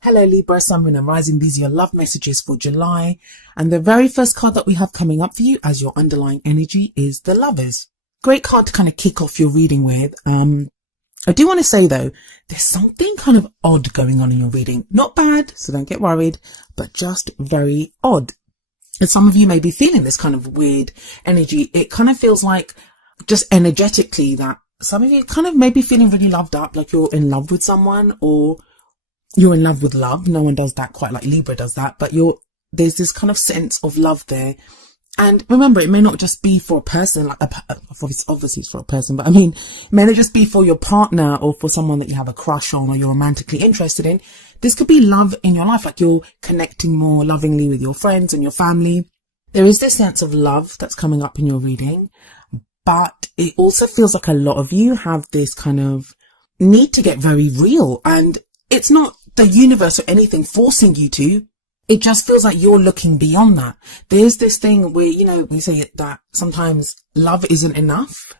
Hello Libra, Sun, Moon and Rising. These are your love messages for July. And the very first card that we have coming up for you as your underlying energy is the Lovers. Great card to kind of kick off your reading with. I do want to say though, there's something kind of odd going on in your reading. Not bad, so don't get worried, but just very odd. And some of you may be feeling this kind of weird energy. It kind of feels like just energetically that some of you kind of may be feeling really loved up, like you're in love with someone or you're in love with love. No one does that quite like Libra does that, but there's this kind of sense of love there. And remember, it may not just be for a person, like obviously it's for a person, but I mean, it may not just be for your partner or for someone that you have a crush on or you're romantically interested in. This could be love in your life, like you're connecting more lovingly with your friends and your family. There is this sense of love that's coming up in your reading, but it also feels like a lot of you have this kind of need to get very real, and it's not the universe or anything forcing you to. It just feels like you're looking beyond that. There's this thing where, we say that sometimes love isn't enough.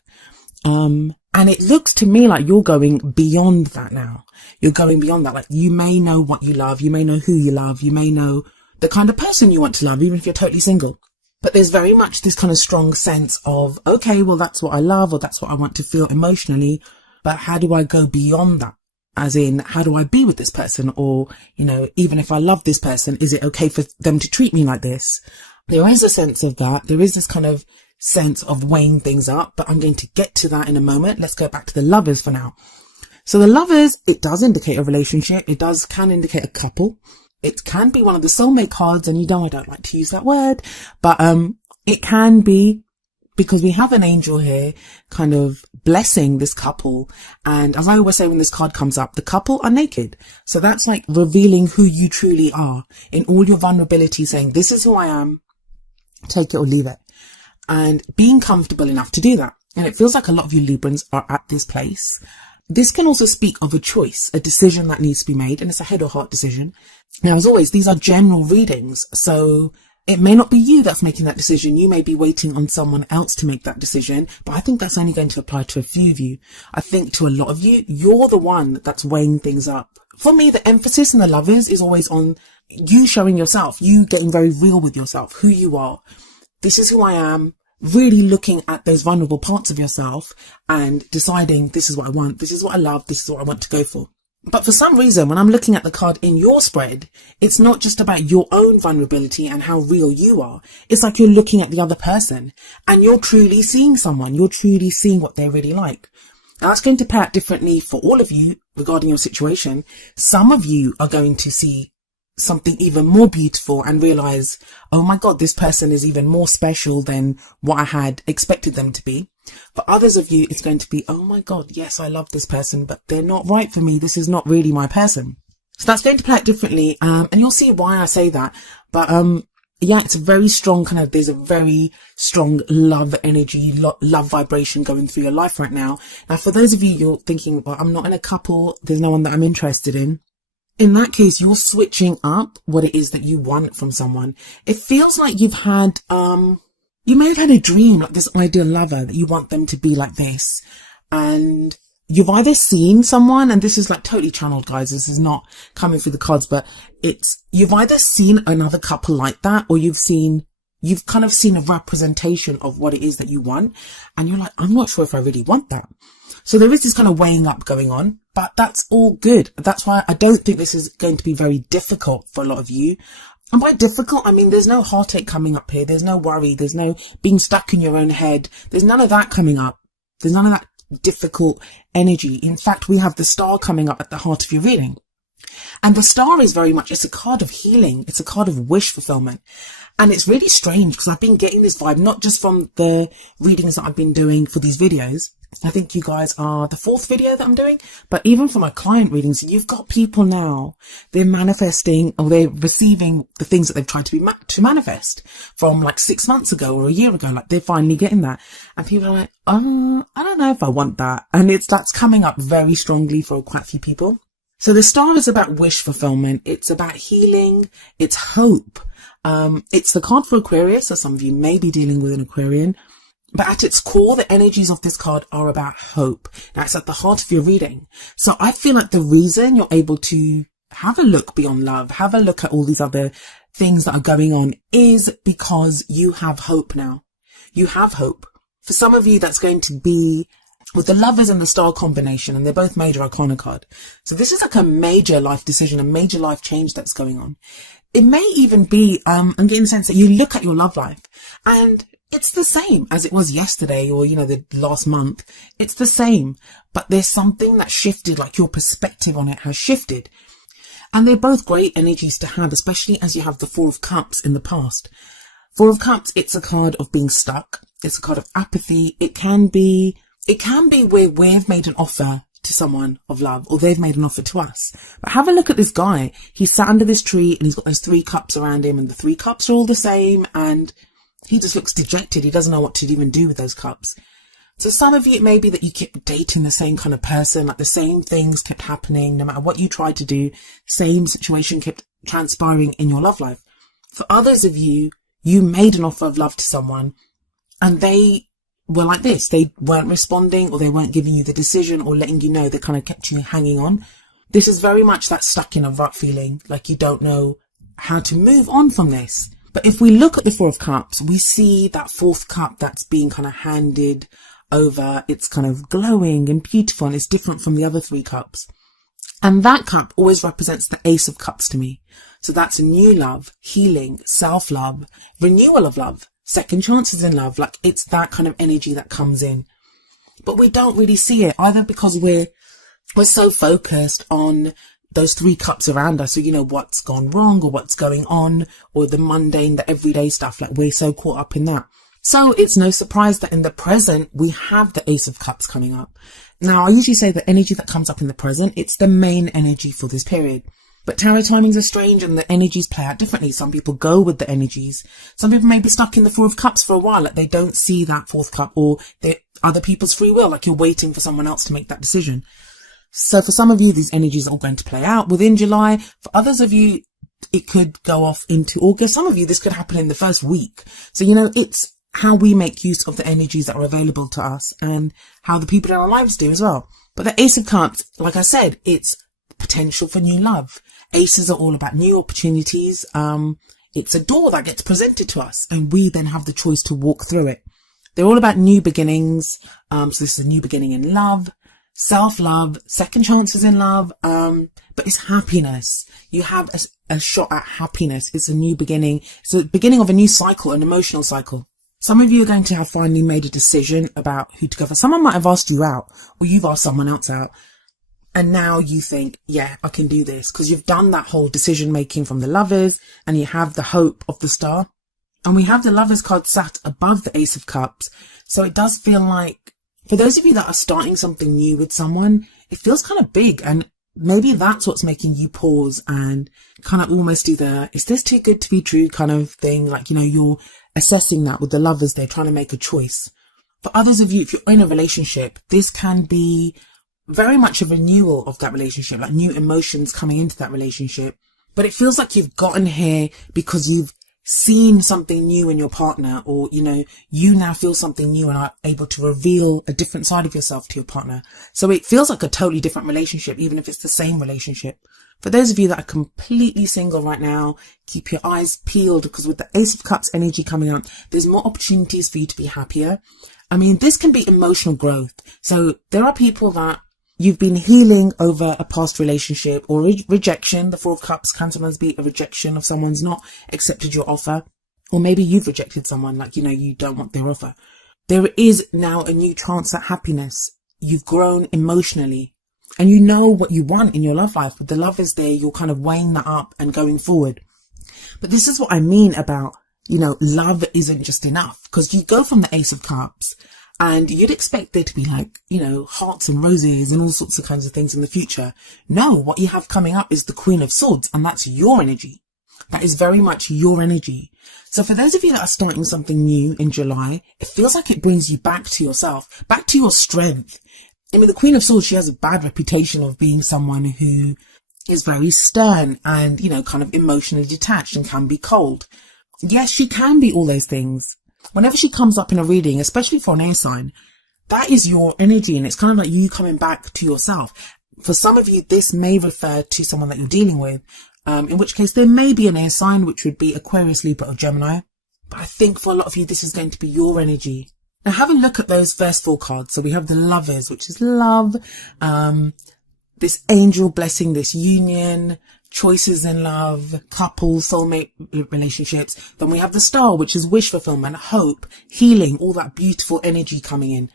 And it looks to me like you're going beyond that now. You're going beyond that. Like you may know what you love. You may know who you love. You may know the kind of person you want to love, even if you're totally single. But there's very much this kind of strong sense of, okay, well, that's what I love or that's what I want to feel emotionally. But how do I go beyond that? As in, how do I be with this person? Or, even if I love this person, is it okay for them to treat me like this? There is a sense of that. There is this kind of sense of weighing things up, but I'm going to get to that in a moment. Let's go back to the Lovers for now. So the Lovers, it does indicate a relationship. It can indicate a couple. It can be one of the soulmate cards, and I don't like to use that word, but it can be, because we have an angel here kind of blessing this couple. And as I always say, when this card comes up, the couple are naked. So that's like revealing who you truly are in all your vulnerability, saying, this is who I am, take it or leave it. And being comfortable enough to do that. And it feels like a lot of you Librans are at this place. This can also speak of a choice, a decision that needs to be made. And it's a head or heart decision. Now, as always, these are general readings. So it may not be you that's making that decision. You may be waiting on someone else to make that decision, but I think that's only going to apply to a few of you. I think to a lot of you, you're the one that's weighing things up. For me, the emphasis in the Lovers is always on you showing yourself, you getting very real with yourself, who you are. This is who I am, really looking at those vulnerable parts of yourself and deciding this is what I want, this is what I love, this is what I want to go for. But for some reason, when I'm looking at the card in your spread, it's not just about your own vulnerability and how real you are. It's like you're looking at the other person and you're truly seeing someone. You're truly seeing what they're really like. Now, that's going to play out differently for all of you regarding your situation. Some of you are going to see something even more beautiful and realize, oh my God, this person is even more special than what I had expected them to be. For others of you, it's going to be, oh my God, yes, I love this person, but they're not right for me. This is not really my person. So that's going to play out differently. And you'll see why I say that. But, yeah, it's a very strong there's a very strong love energy, love vibration going through your life right now. Now, for those of you, you're thinking, well, I'm not in a couple. There's no one that I'm interested in. In that case, you're switching up what it is that you want from someone. It feels like you've had, you may have had a dream, like this ideal lover that you want them to be like this. And you've either seen someone, and this is like totally channeled, guys. This is not coming through the cards, but you've either seen another couple like that, or you've kind of seen a representation of what it is that you want. And you're like, I'm not sure if I really want that. So there is this kind of weighing up going on, but that's all good. That's why I don't think this is going to be very difficult for a lot of you. And by difficult, I mean, there's no heartache coming up here. There's no worry. There's no being stuck in your own head. There's none of that coming up. There's none of that difficult energy. In fact, we have the star coming up at the heart of your reading. And the star is very much, it's a card of healing. It's a card of wish fulfillment. And it's really strange because I've been getting this vibe, not just from the readings that I've been doing for these videos. I think you guys are the 4th video that I'm doing, but even for my client readings, you've got people now, they're manifesting or they're receiving the things that they've tried to manifest from like 6 months ago or a year ago. Like they're finally getting that. And people are like, I don't know if I want that. And that's coming up very strongly for quite a few people. So the star is about wish fulfillment. It's about healing. It's hope. It's the card for Aquarius. So some of you may be dealing with an Aquarian. But at its core, the energies of this card are about hope. Now, it's at the heart of your reading. So I feel like the reason you're able to have a look beyond love, have a look at all these other things that are going on, is because you have hope now. You have hope. For some of you, that's going to be with the Lovers and the Star combination, and they're both major arcana card. So this is like a major life decision, a major life change that's going on. It may even be, I'm getting the sense that you look at your love life and it's the same as it was yesterday or, the last month. It's the same, but there's something that shifted, like your perspective on it has shifted. And they're both great energies to have, especially as you have the Four of Cups in the past. Four of Cups, it's a card of being stuck. It's a card of apathy. It can be where we've made an offer to someone of love, or they've made an offer to us. But have a look at this guy. He's sat under this tree and he's got those 3 cups around him, and the 3 cups are all the same, and he just looks dejected. He doesn't know what to even do with those cups. So some of you, it may be that you keep dating the same kind of person, like the same things kept happening, no matter what you tried to do, same situation kept transpiring in your love life. For others of you, you made an offer of love to someone and they were like this. They weren't responding, or they weren't giving you the decision or letting you know. They kind of kept you hanging on. This is very much that stuck in a rut feeling, like you don't know how to move on from this. But if we look at the Four of Cups, we see that 4th cup that's being kind of handed over. It's kind of glowing and beautiful, and it's different from the other 3 cups. And that cup always represents the Ace of Cups to me. So that's a new love, healing, self-love, renewal of love, second chances in love. Like, it's that kind of energy that comes in. But we don't really see it, either because we're so focused on those 3 cups around us. So, what's gone wrong or what's going on, or the mundane, the everyday stuff. Like, we're so caught up in that. So it's no surprise that in the present, we have the Ace of Cups coming up. Now, I usually say the energy that comes up in the present, it's the main energy for this period. But tarot timings are strange and the energies play out differently. Some people go with the energies. Some people may be stuck in the 4 of Cups for a while, like they don't see that 4th cup, or they're other people's free will, like you're waiting for someone else to make that decision. So for some of you, these energies are all going to play out within July. For others of you, it could go off into August. Some of you, this could happen in the first week. So, it's how we make use of the energies that are available to us, and how the people in our lives do as well. But the Ace of Cups, like I said, it's potential for new love. Aces are all about new opportunities. It's a door that gets presented to us, and we then have the choice to walk through it. They're all about new beginnings. So this is a new beginning in love, self-love, second chances in love. But it's happiness. You have a shot at happiness. It's a new beginning. It's the beginning of a new cycle, an emotional cycle. Some of you are going to have finally made a decision about who to go for. Someone might have asked you out, or you've asked someone else out. And now you think, yeah, I can do this, because you've done that whole decision making from the Lovers, and you have the hope of the Star. And we have the Lovers card sat above the Ace of Cups. So it does feel like, for those of you that are starting something new with someone, it feels kind of big. And maybe that's what's making you pause and kind of almost do the, is this too good to be true kind of thing? Like, you're assessing that with the Lovers. They're trying to make a choice. For others of you, if you're in a relationship, this can be very much a renewal of that relationship, like new emotions coming into that relationship. But it feels like you've gotten here because you've seen something new in your partner, or, you now feel something new and are able to reveal a different side of yourself to your partner. So it feels like a totally different relationship, even if it's the same relationship. For those of you that are completely single right now, keep your eyes peeled, because with the Ace of Cups energy coming up, there's more opportunities for you to be happier. I mean, this can be emotional growth. So there are people that you've been healing over a past relationship, or rejection. The 4 of Cups can sometimes be a rejection of someone's not accepted your offer. Or maybe you've rejected someone, like, you don't want their offer. There is now a new chance at happiness. You've grown emotionally, and you know what you want in your love life. With the Lovers there, you're kind of weighing that up and going forward. But this is what I mean about, love isn't just enough, because you go from the Ace of Cups, and you'd expect there to be like, hearts and roses and all sorts of kinds of things in the future. No, what you have coming up is the Queen of Swords, and that's your energy. That is very much your energy. So for those of you that are starting something new in July, it feels like it brings you back to yourself, back to your strength. I mean, the Queen of Swords, she has a bad reputation of being someone who is very stern and, kind of emotionally detached and can be cold. Yes, she can be all those things. Whenever she comes up in a reading, especially for an air sign, that is your energy, and it's kind of like you coming back to yourself. For some of you, this may refer to someone that you're dealing with, in which case there may be an air sign, which would be Aquarius, Libra or Gemini. But I think for a lot of you, this is going to be your energy. Now have a look at those first 4 cards. So we have the Lovers, which is love, this angel blessing, this union, choices in love, couple, soulmate relationships. Then we have the Star, which is wish fulfillment, hope, healing, all that beautiful energy coming in.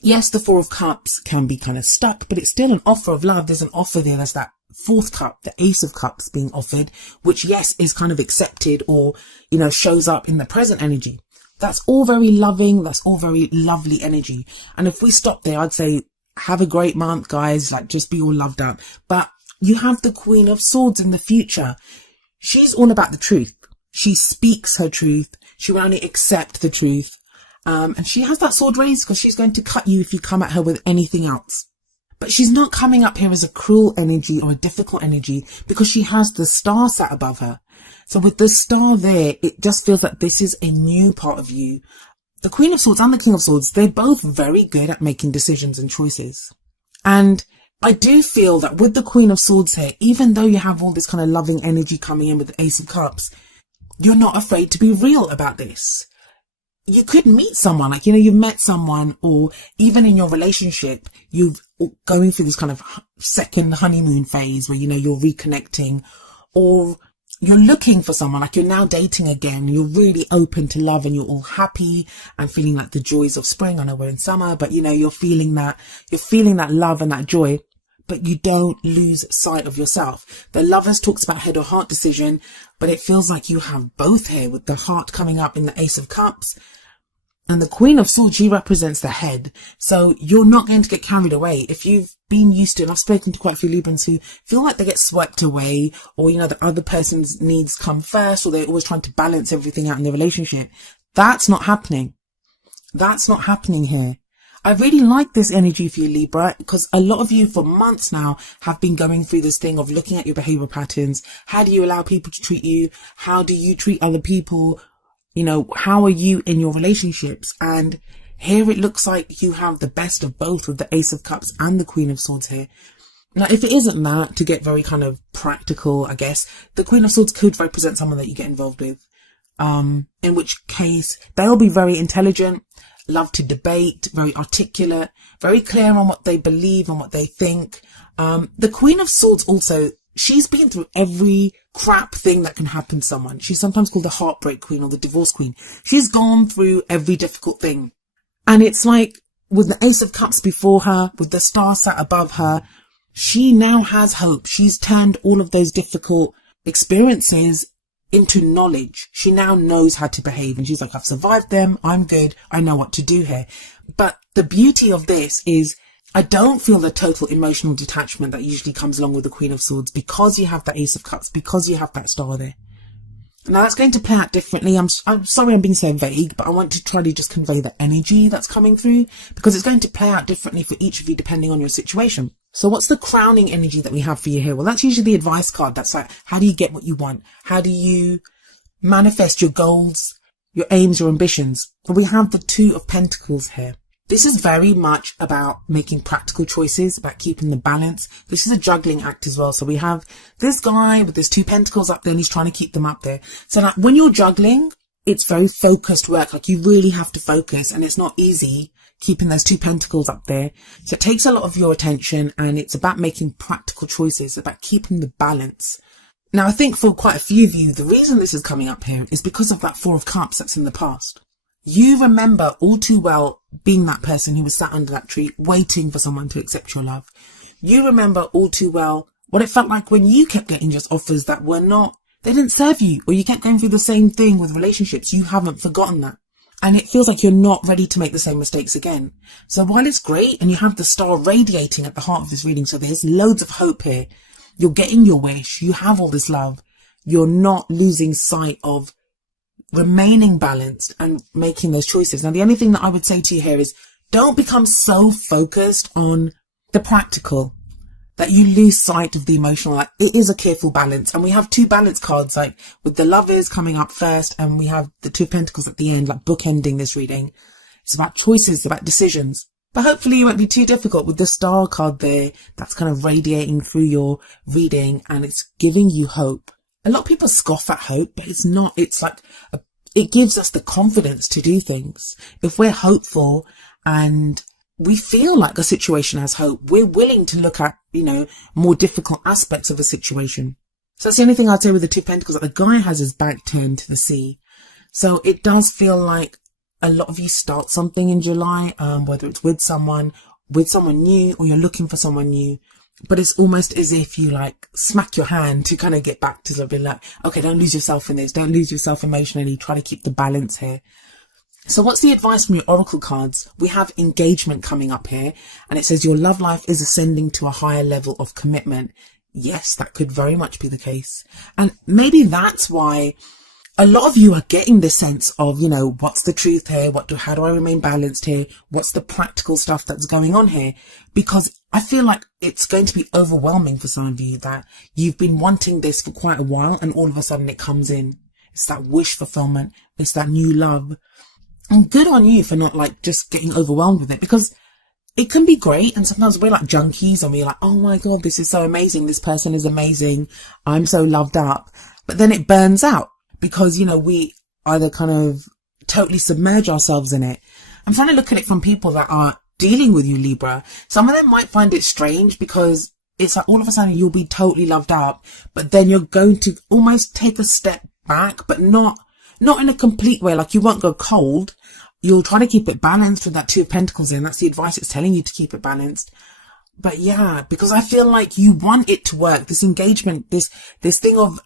Yes, the 4 of Cups can be kind of stuck, but it's still an offer of love. There's an offer there. There's that 4th cup, the Ace of Cups being offered, which yes, is kind of accepted or, you know, shows up in the present energy. That's all very loving. That's all very lovely energy. And if we stop there, I'd say have a great month, guys. Like, just be all loved up. But you have the Queen of Swords in the future. She's all about the truth. She speaks her truth. She will only accept the truth. And she has that sword raised because she's going to cut you if you come at her with anything else. But she's not coming up here as a cruel energy or a difficult energy because she has the Star sat above her. So with the Star there, it just feels like this is a new part of you. The Queen of Swords and the King of Swords, they're both very good at making decisions and choices. And I do feel that with the Queen of Swords here, even though you have all this kind of loving energy coming in with the Ace of Cups, you're not afraid to be real about this. You could meet someone, like, you know, you've met someone, or even in your relationship, you've going through this kind of second honeymoon phase where, you know, you're reconnecting, or you're looking for someone, like you're now dating again, you're really open to love and you're all happy and feeling like the joys of spring. I know we're in summer, but you know, you're feeling that love and that joy, but you don't lose sight of yourself. The Lovers talks about head or heart decision, but it feels like you have both here with the heart coming up in the Ace of Cups. And the Queen of Swords, she represents the head. So you're not going to get carried away. If you've been used to, and I've spoken to quite a few Librans who feel like they get swept away, or, you know, the other person's needs come first, or they're always trying to balance everything out in their relationship. That's not happening. That's not happening here. I really like this energy for you, Libra, because a lot of you for months now have been going through this thing of looking at your behavior patterns. How do you allow people to treat you? How do you treat other people? You know, how are you in your relationships? And here it looks like you have the best of both with the Ace of Cups and the Queen of Swords here. Now, if it isn't that, to get very kind of practical, I guess, the Queen of Swords could represent someone that you get involved with. In which case they'll be very intelligent, love to debate, very articulate, very clear on what they believe and what they think. The Queen of Swords also, she's been through every crap thing that can happen to someone. She's sometimes called the heartbreak queen or the divorce queen. She's gone through every difficult thing. And it's like with the Ace of Cups before her, with the Star sat above her, she now has hope. She's turned all of those difficult experiences into knowledge. She now knows how to behave. And she's like, I've survived them. I'm good. I know what to do here. But the beauty of this is I don't feel the total emotional detachment that usually comes along with the Queen of Swords because you have that Ace of Cups, because you have that Star there. Now that's going to play out differently. I'm sorry I'm being so vague, but I want to try to just convey the energy that's coming through because it's going to play out differently for each of you depending on your situation. So what's the crowning energy that we have for you here? Well, that's usually the advice card. That's like, how do you get what you want? How do you manifest your goals, your aims, your ambitions? Well, we have the Two of Pentacles here. This is very much about making practical choices, about keeping the balance. This is a juggling act as well. So we have this guy with his 2 pentacles up there and he's trying to keep them up there. So like when you're juggling, it's very focused work. Like you really have to focus and it's not easy keeping those 2 pentacles up there. So it takes a lot of your attention and it's about making practical choices, about keeping the balance. Now, I think for quite a few of you, the reason this is coming up here is because of that 4 of Cups that's in the past. You remember all too well being that person who was sat under that tree waiting for someone to accept your love. You remember all too well what it felt like when you kept getting just offers that were not, they didn't serve you, or you kept going through the same thing with relationships. You haven't forgotten that. And it feels like you're not ready to make the same mistakes again. So while it's great and you have the Star radiating at the heart of this reading, so there's loads of hope here. You're getting your wish. You have all this love. You're not losing sight of remaining balanced and making those choices. Now, the only thing that I would say to you here is don't become so focused on the practical that you lose sight of the emotional. Like, it is a careful balance. And we have 2 balance cards, like with the Lovers coming up first and we have the 2 Pentacles at the end, like bookending this reading. It's about choices, about decisions. But hopefully it won't be too difficult with the star card there. That's kind of radiating through your reading and it's giving you hope. A lot of people scoff at hope, but it's not. It's like, it gives us the confidence to do things. If we're hopeful and we feel like a situation has hope, we're willing to look at, more difficult aspects of a situation. So that's the only thing I'd say with the Two of Pentacles, that the guy has his back turned to the sea. So it does feel like a lot of you start something in July, whether it's with someone new, or you're looking for someone new. But it's almost as if you like smack your hand to kind of get back to something like, okay, don't lose yourself in this. Don't lose yourself emotionally. Try to keep the balance here. So what's the advice from your oracle cards? We have engagement coming up here, and it says your love life is ascending to a higher level of commitment. Yes, that could very much be the case. And maybe that's why a lot of you are getting this sense of, what's the truth here? How do I remain balanced here? What's the practical stuff that's going on here? Because I feel like it's going to be overwhelming for some of you, that you've been wanting this for quite a while and all of a sudden it comes in. It's that wish fulfillment. It's that new love. And good on you for not like just getting overwhelmed with it, because it can be great. And sometimes we're like junkies and we're like, oh my God, this is so amazing. This person is amazing. I'm so loved up. But then it burns out because, we either kind of totally submerge ourselves in it. I'm trying to look at it from people that are dealing with you, Libra. Some of them might find it strange because it's like all of a sudden you'll be totally loved up, but then you're going to almost take a step back, but not in a complete way. Like you won't go cold. You'll try to keep it balanced with that Two of Pentacles in. That's the advice it's telling you, to keep it balanced. But yeah, because I feel like you want it to work. This engagement, this thing of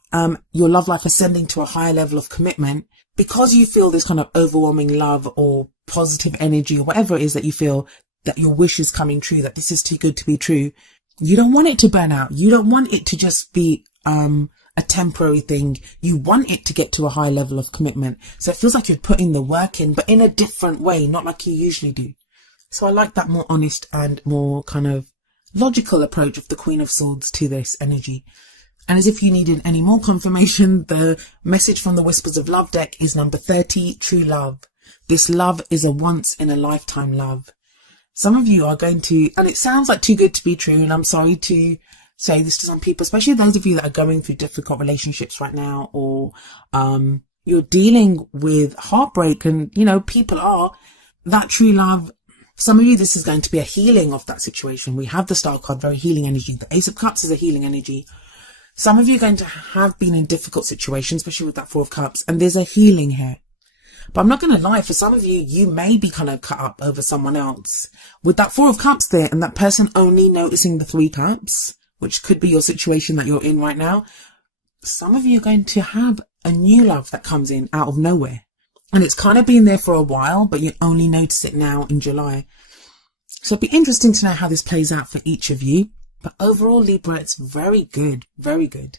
your love life ascending to a higher level of commitment, because you feel this kind of overwhelming love or positive energy or whatever it is that you feel, that your wish is coming true, that this is too good to be true. You don't want it to burn out. You don't want it to just be a temporary thing. You want it to get to a high level of commitment. So it feels like you're putting the work in, but in a different way, not like you usually do. So I like that more honest and more kind of logical approach of the Queen of Swords to this energy. And as if you needed any more confirmation, the message from the Whispers of Love deck is number 30, true love. This love is a once in a lifetime love. Some of you are going to, and it sounds like too good to be true, and I'm sorry to say this to some people, especially those of you that are going through difficult relationships right now, or you're dealing with heartbreak, and people are that true love. Some of you, this is going to be a healing of that situation. We have the Star card, very healing energy. The Ace of Cups is a healing energy. Some of you are going to have been in difficult situations, especially with that Four of Cups, and there's a healing here. But I'm not going to lie, for some of you, you may be kind of cut up over someone else. With that Four of Cups there, and that person only noticing the Three Cups, which could be your situation that you're in right now, some of you are going to have a new love that comes in out of nowhere. And it's kind of been there for a while, but you only notice it now in July. So it'd be interesting to know how this plays out for each of you. But overall, Libra, it's very good, very good.